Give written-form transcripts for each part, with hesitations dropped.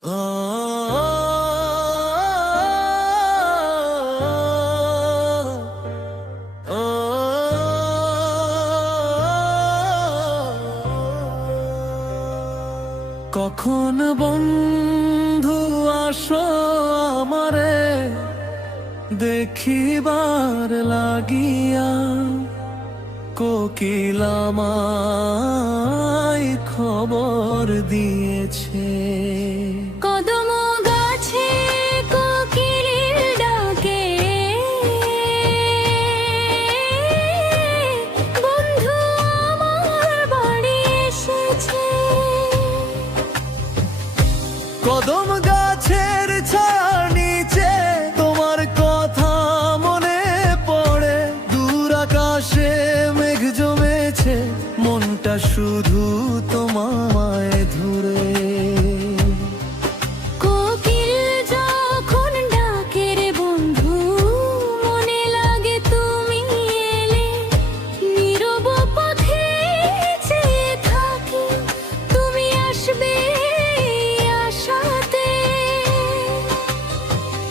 কখন বন্ধু আসো আমারে দেখিবার লাগিয়া, কোকিল আমায় খবর দিয়েছে। কদম গাছে কোকিলের ডাকে, বন্ধু আমার বাড়ি এসেছে। কদম গাছের ছায়ার নিচে তোমার কথা মনে পড়ে, দূর আকাশে মেঘ জমেছে, মনটা শুধু তোমায় ধরে। কোকিল যখন ডাকে রে বন্ধু, মনে লাগে তুমি এলে। নীরব পথে চেয়ে থাকি, তুমি আসবে আশাতে।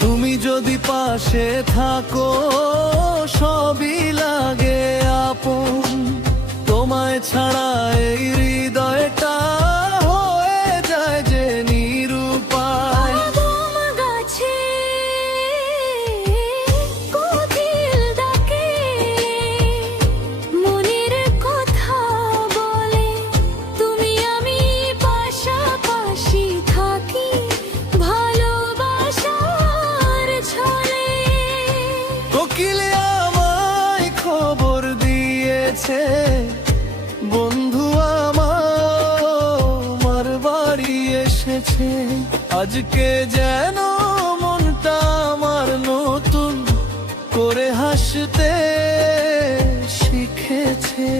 তুমি যদি পাশে থাকো সবই লাগে আপন, তোমায় ছাড়া এই হৃদয়টা হয়ে যায় যে নিরুপায়। কদম গাছে কোকিল ডাকে, মনের কথা বলে। তুমি আমি পাশাপাশি থাকি, ভালোবাসার ছলে। কোকিল আমায় খবর দিয়েছে, বন্ধু আমার বাড়ি এসেছে। আজকে যেন মনটা আমার নতুন করে হাসতে শিখেছে।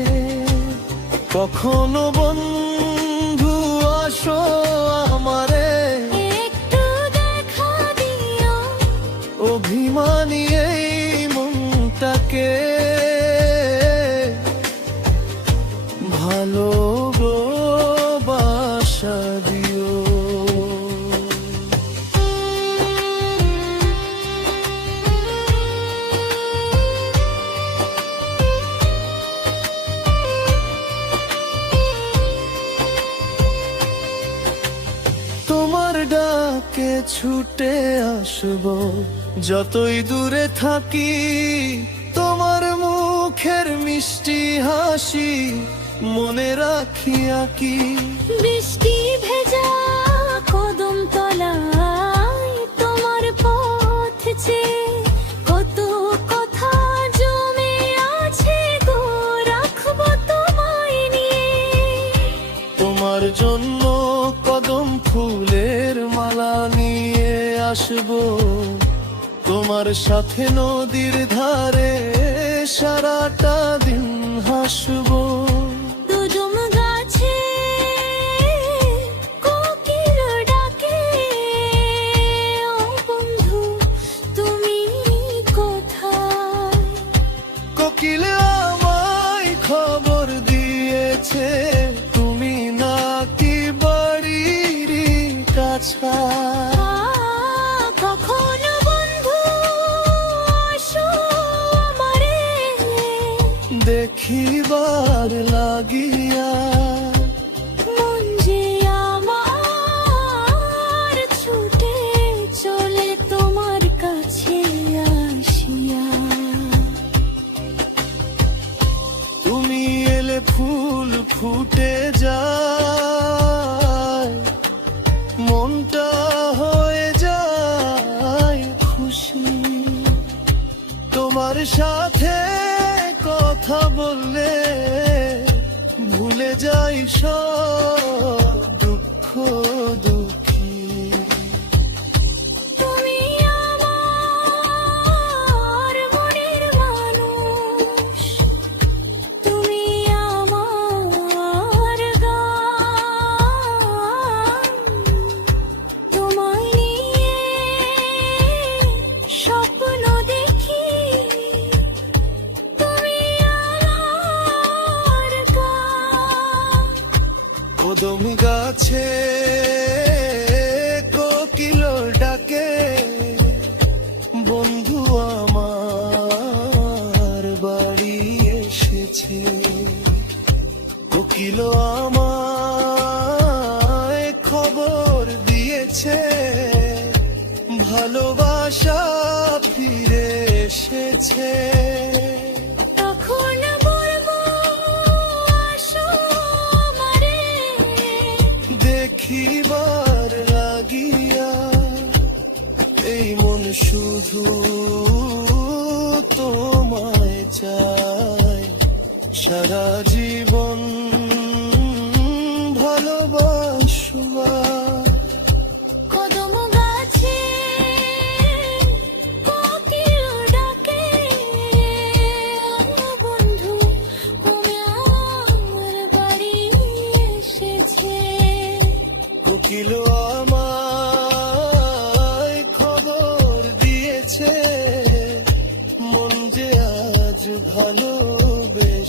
কখনো বন্ধু আসো আমারে একটু দেখা দিও, অভিমানী এই মনটাকে ভালোবাসা দিও। তোমার ডাকে ছুটে আসবো, যতই দূরে থাকি। তোমার মুখের মিষ্টি হাসি মনে রাখি আঁকি। বৃষ্টি ভেজা কদম তলায় তোমার পথ চেয়ে, কত কথা জমে আছে গো, রাখবো তোমায় নিয়ে। তোমার জন্য কদম ফুলের মালা নিয়ে আসবো, তোমার সাথে নদীর ধারে সারাটা দিন হাসবো। দুজম গাছে কোকিল ডাকে, ও বন্ধু তুমি কোথায়? কোকিল আমায় খবর দিয়েছে, তুমি নাকি বাড়ির কাছা। কখনো বন্ধু আসো আমারে দেখিবার লাগিয়া, মন যে আমার ছুটে চলে তোমার কাছে আসিয়া। তুমি এলে ফুল ফুটে যায়, মনটা হয়ে যায় খুশি। তোমার সাথে কথা বললে ভুলে যাই সব দুঃখ দুঃখী। তুমি আমার মনের মানুষ, তুমি আমার গান। তোমায় নিয়ে স্বপ্ন দেখি, তুমি আমার গান। কদম গাছে দিয়েছে। তখন বলবো আসো আমারে দেখিবার লাগিয়া এই মন শুধু তোমায় চায়, সারা জীবন ভালোবাসবার। কদম গাছে কোকিল ডাকে বন্ধু তুমি আমার বাড়ি এসেছে। কোকিল আমায় খবর দিয়েছে, মন যে আজ ভালোবেসেছে।